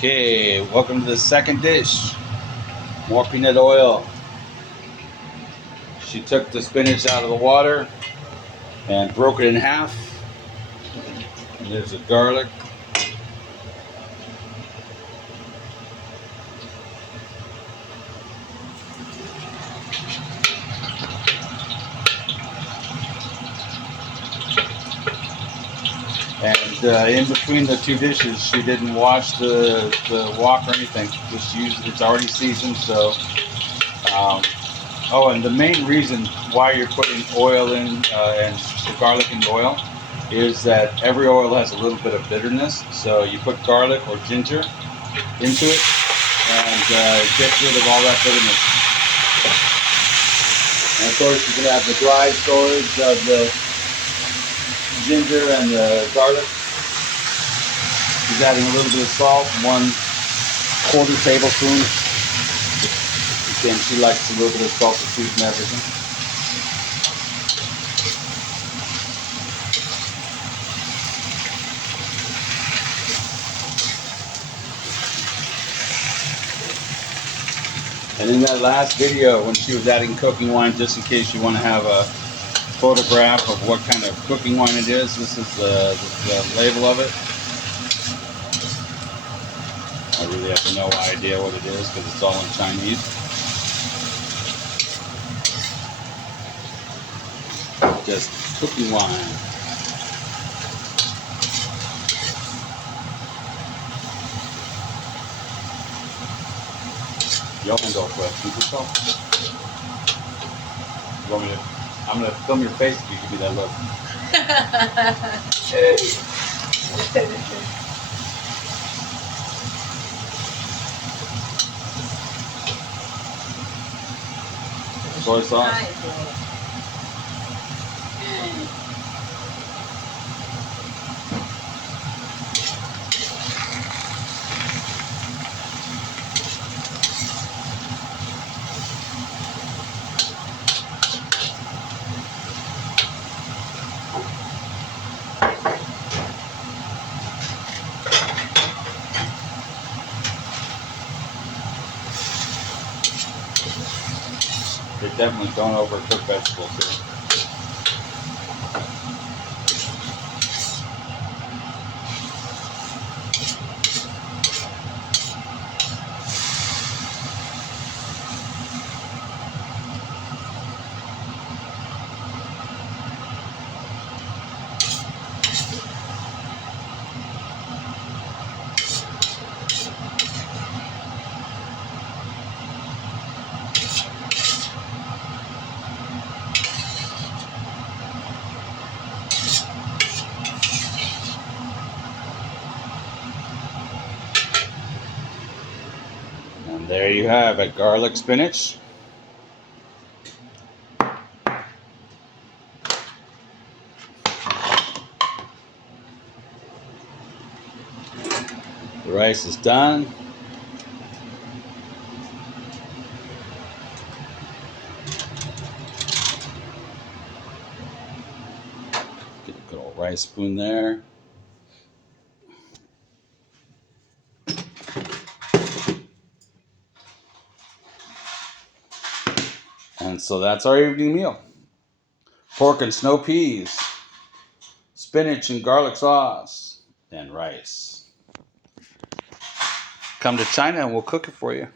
Okay, welcome to the second dish. More peanut oil. She took the spinach out of the water and broke it in half. And there's the garlic. And in between the two dishes, she didn't wash the wok or anything. Just used, it's already seasoned. So, oh, and the main reason why you're putting oil in and the garlic in the oil is that every oil has a little bit of bitterness. So you put garlic or ginger into it and it gets rid of all that bitterness. And of course, you can have the dry storage of the ginger and the garlic. She's adding a little bit of salt, 1/4 tablespoon. Again, she likes a little bit of salt to season everything. And in that last video, when she was adding cooking wine, just in case you want to have a photograph of what kind of cooking wine it is, this is the label of it. I really have no idea what it is because it's all in Chinese. Just cooking wine. You want me to? I'm gonna film your face if you give me that look. Soy sauce. They definitely don't overcook vegetables here. And there you have it, garlic spinach. The rice is done. Get a good old rice spoon there. And so that's our evening meal. Pork and snow peas, spinach and garlic sauce, and rice. Come to China and we'll cook it for you.